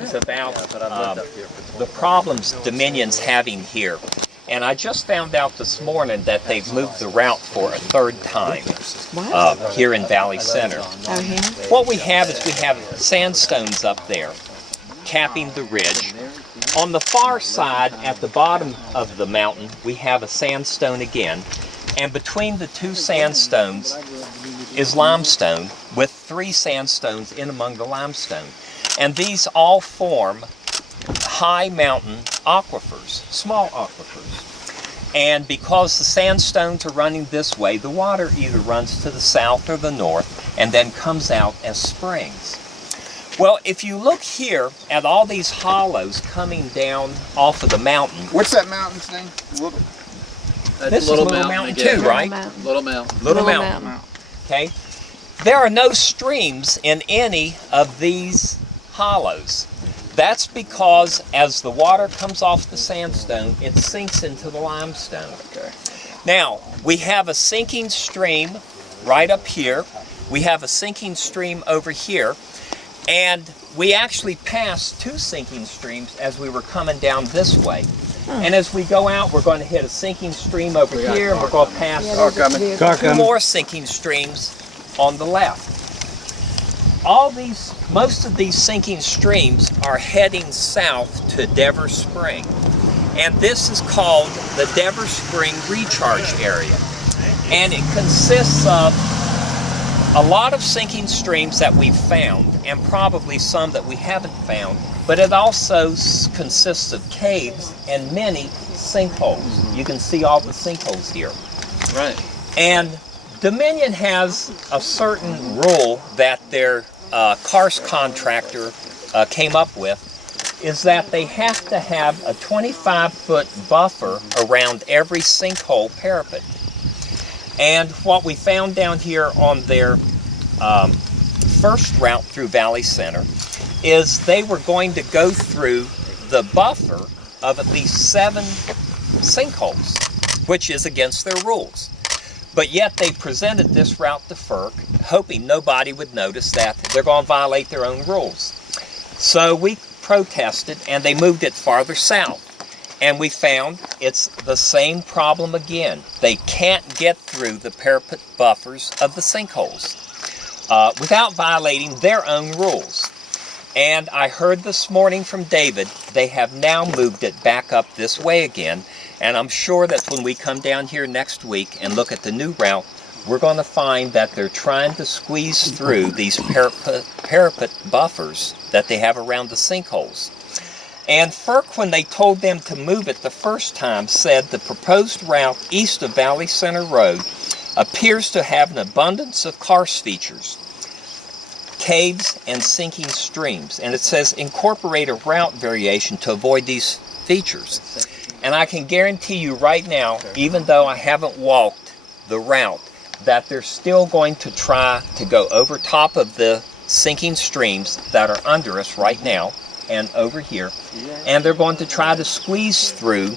things about the problems Dominion's having here. And I just found out this morning that they've moved the route for a third time here in Valley Center. What we have is we have sandstones up there capping the ridge. On the far side, at the bottom of the mountain, we have a sandstone again. And between the two sandstones is limestone with 3 sandstones in among the limestone. And these all form high mountain aquifers, small aquifers. And because the sandstones are running this way, the water either runs to the south or the north and then comes out as springs. Well, if you look here at all these hollows coming down off of the mountain. What's that mountain's name? This is Little Mountain too, right? Little Mountain. Little Mountain. Okay. There are no streams in any of these hollows. That's because as the water comes off the sandstone, it sinks into the limestone. Okay. Now, we have a sinking stream right up here. We have a sinking stream over here. And we actually passed 2 sinking streams as we were coming down this way. And as we go out, we're going to hit a sinking stream over here, and we're going to pass 2 more sinking streams on the left. Most of these sinking streams are heading south to Devers Spring. And this is called the Devers Spring Recharge Area. And it consists of a lot of sinking streams that we've found, and probably some that we haven't found, but it also consists of caves and many sinkholes. You can see all the sinkholes here. Right. And Dominion has a certain rule that their karst contractor came up with, is that they have to have a 25-foot buffer around every sinkhole parapet. And what we found down here on their first route through Valley Center is they were going to go through the buffer of at least 7 sinkholes, which is against their rules. But yet they presented this route to FERC, hoping nobody would notice that they're going to violate their own rules. So we protested, and they moved it farther south. And we found it's the same problem again. They can't get through the parapet buffers of the sinkholes without violating their own rules. And I heard this morning from David, they have now moved it back up this way again. And I'm sure that when we come down here next week and look at the new route, we're going to find that they're trying to squeeze through these parapet buffers that they have around the sinkholes. And FERC, when they told them to move it the first time, said the proposed route east of Valley Center Road appears to have an abundance of karst features, caves, and sinking streams. And it says incorporate a route variation to avoid these features. And I can guarantee you right now, even though I haven't walked the route, that they're still going to try to go over top of the sinking streams that are under us right now and over here, and they're going to try to squeeze through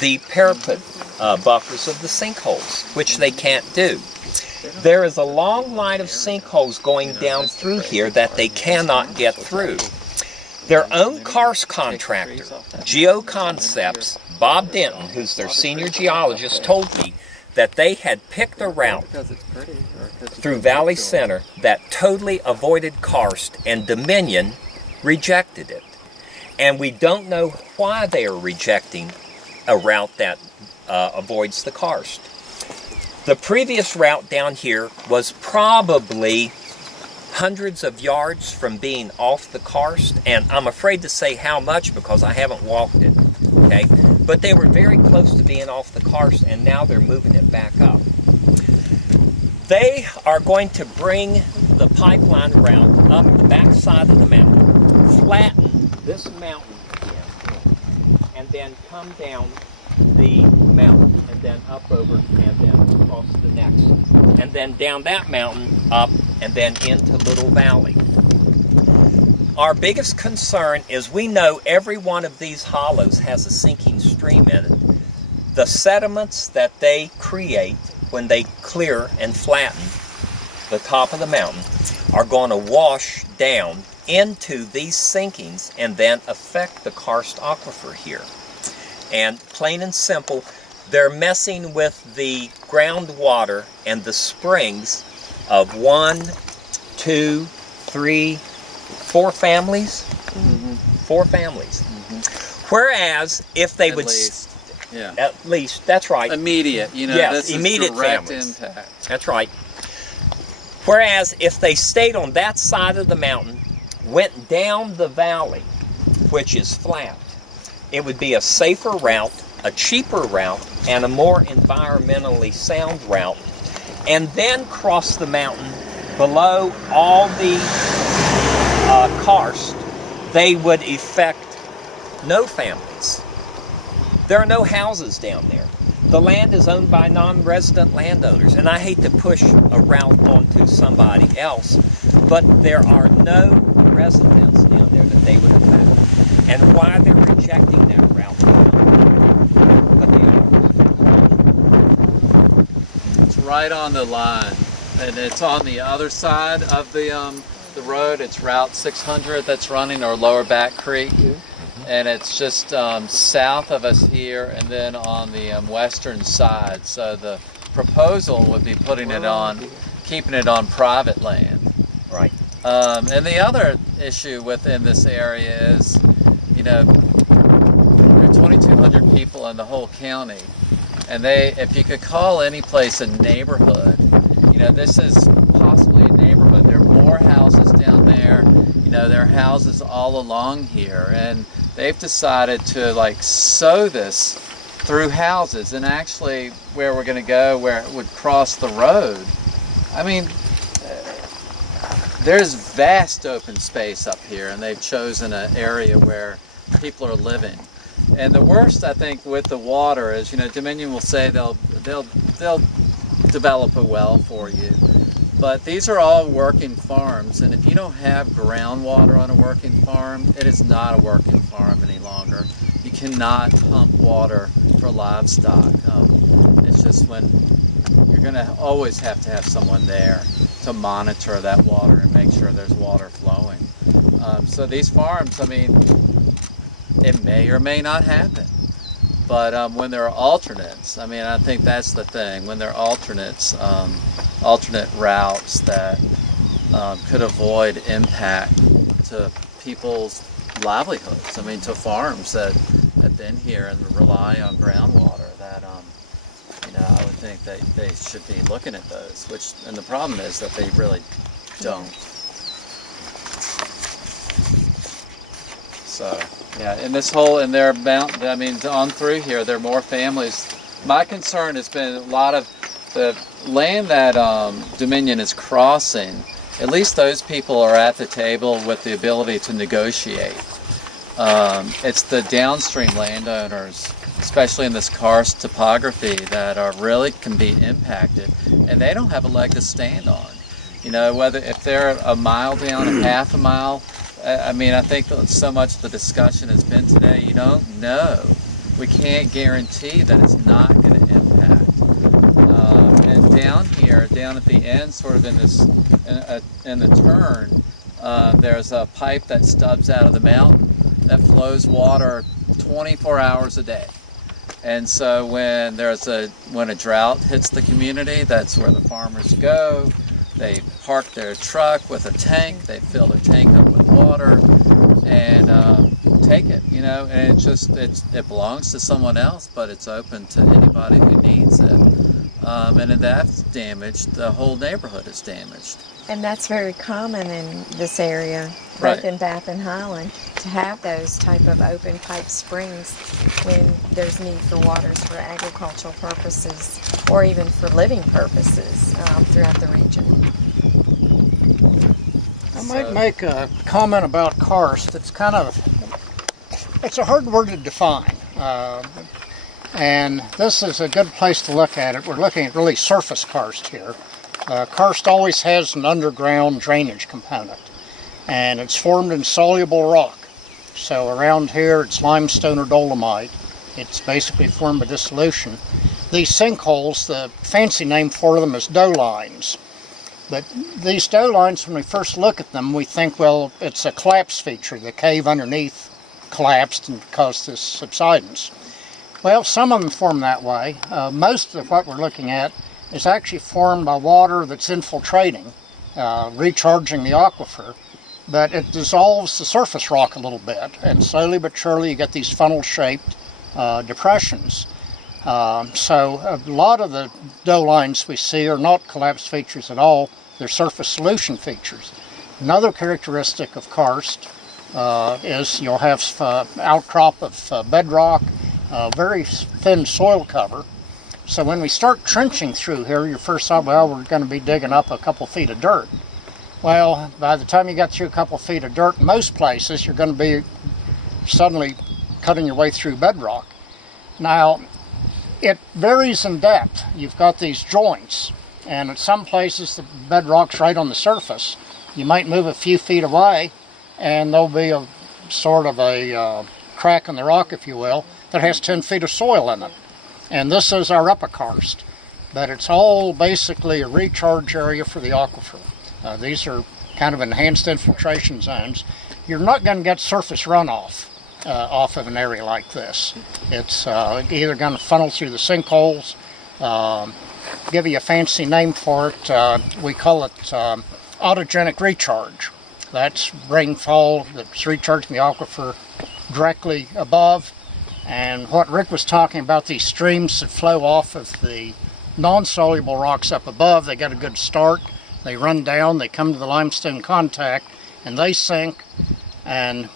the parapet buffers of the sinkholes, which they can't do. There is a long line of sinkholes going down through here that they cannot get through. Their own karst contractor, Geoconcepts, Bob Denton, who's their senior geologist, told me that they had picked a route through Valley Center that totally avoided karst, and Dominion rejected it. And we don't know why they are rejecting a route that avoids the karst. The previous route down here was probably hundreds of yards from being off the karst, and I'm afraid to say how much because I haven't walked it, okay? But they were very close to being off the karst, and now they're moving it back up. They are going to bring the pipeline route up the backside of the mountain, flatten this mountain again, and then come down the mountain, and then up over, and then across the next, and then down that mountain, up, and then into Little Valley. Our biggest concern is we know every one of these hollows has a sinking stream in it. The sediments that they create when they clear and flatten the top of the mountain are going to wash down into these sinkings and then affect the karst aquifer here. And plain and simple, they're messing with the groundwater and the springs of 1, 2, 3, 4 families. Mm-hmm. 4 families. Mm-hmm. Whereas if they would... Yeah. At least, that's right. Immediate, you know, yes, this immediate is direct families. impact. That's right. Whereas if they stayed on that side of the mountain, went down the valley, which is flat, it would be a safer route, a cheaper route, and a more environmentally sound route, and then cross the mountain below all the karst, they would affect no families. There are no houses down there. The land is owned by non-resident landowners, and I hate to push a route onto somebody else, but there are no residents down there that they would affect. And why they're rejecting that route, but they are. It's right on the line, and it's on the other side of the road. It's Route 600 that's running, or Lower Back Creek. And it's just south of us here, and then on the western side. So the proposal would be putting it on, keeping it on private land. Right. And the other issue within this area is, you know, there are 2,200 people in the whole county, and if you could call any place a neighborhood, you know, this is possibly a neighborhood. There are more houses down there. You know, there are houses all along here, and they've decided to like sow this through houses. And actually where we're going to go, where it would cross the road, I mean, there's vast open space up here, and they've chosen an area where people are living. And the worst, I think, with the water is, you know, Dominion will say they'll develop a well for you. But these are all working farms, and if you don't have groundwater on a working farm, it is not a working farm any longer. You cannot pump water for livestock. It's just when you're going to always have to have someone there to monitor that water and make sure there's water flowing. So these farms, I mean, it may or may not happen. But when there are alternates, I mean, I think that's the thing. When there are alternates, alternate routes that could avoid impact to people's livelihoods. I mean, to farms that have been here and rely on groundwater. That you know, I would think they should be looking at those. And the problem is that they really don't. So. Yeah, in their mountain, I mean, on through here, there are more families. My concern has been a lot of the land that Dominion is crossing. At least those people are at the table with the ability to negotiate. It's the downstream landowners, especially in this karst topography, that really can be impacted, and they don't have a leg to stand on. You know, if they're a mile down, a half a mile. I mean, I think that so much of the discussion has been today, you don't know. We can't guarantee that it's not going to impact. And down here, down at the end, sort of in the turn, there's a pipe that stubs out of the mountain that flows water 24 hours a day. And so when a drought hits the community, that's where the farmers go. They park their truck with a tank, they fill their tank up with water, and take it, you know, and it belongs to someone else, but it's open to anybody who needs it. And if that's damaged, the whole neighborhood is damaged. And that's very common in this area, Right. both in Bath and Highland, to have those type of open pipe springs when there's need for waters for agricultural purposes or even for living purposes throughout the region. I might make a comment about karst. It's a hard word to define. And this is a good place to look at it. We're looking at really surface karst here. Karst always has an underground drainage component, and it's formed in soluble rock. So around here it's limestone or dolomite. It's basically formed by dissolution. These sinkholes, the fancy name for them is dough lines. But these dough lines, when we first look at them, we think, well, it's a collapse feature. The cave underneath collapsed and caused this subsidence. Well, some of them form that way. Most of what we're looking at is actually formed by water that's infiltrating, recharging the aquifer, but it dissolves the surface rock a little bit, and slowly but surely you get these funnel-shaped depressions. So a lot of the dough lines we see are not collapse features at all, they're surface solution features. Another characteristic of karst is you'll have outcrop of bedrock, very thin soil cover. So when we start trenching through here, your first thought, well, we're going to be digging up a couple feet of dirt. Well, by the time you get through a couple feet of dirt, in most places, you're going to be suddenly cutting your way through bedrock. Now, it varies in depth. You've got these joints, and at some places the bedrock's right on the surface. You might move a few feet away, and there'll be a sort of a crack in the rock, if you will, that has 10 feet of soil in it. And this is our epikarst, but it's all basically a recharge area for the aquifer. These are kind of enhanced infiltration zones. You're not going to get surface runoff off of an area like this. It's either going to funnel through the sinkholes, give you a fancy name for it. We call it autogenic recharge. That's rainfall that's recharging the aquifer directly above. And what Rick was talking about, these streams that flow off of the non-soluble rocks up above, they get a good start. They run down, they come to the limestone contact, and they sink, and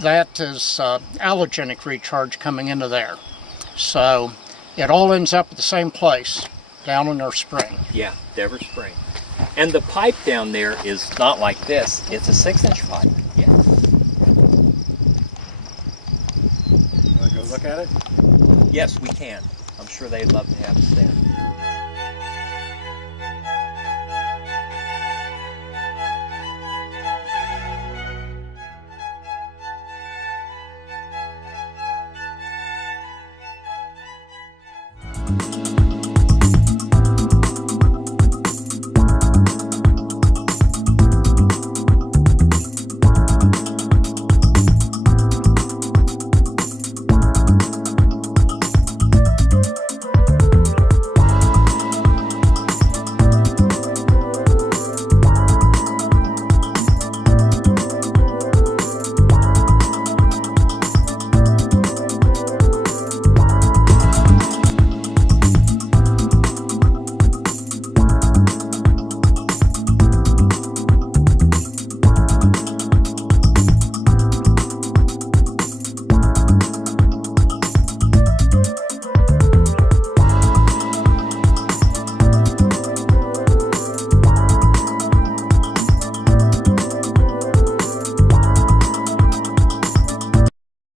that is allogenic recharge coming into there. So it all ends up at the same place, down in our spring. Yeah, Devers Spring. And the pipe down there is not like this, it's a 6-inch pipe. Yeah. Want to go look at it? Yes, we can. I'm sure they'd love to have us there.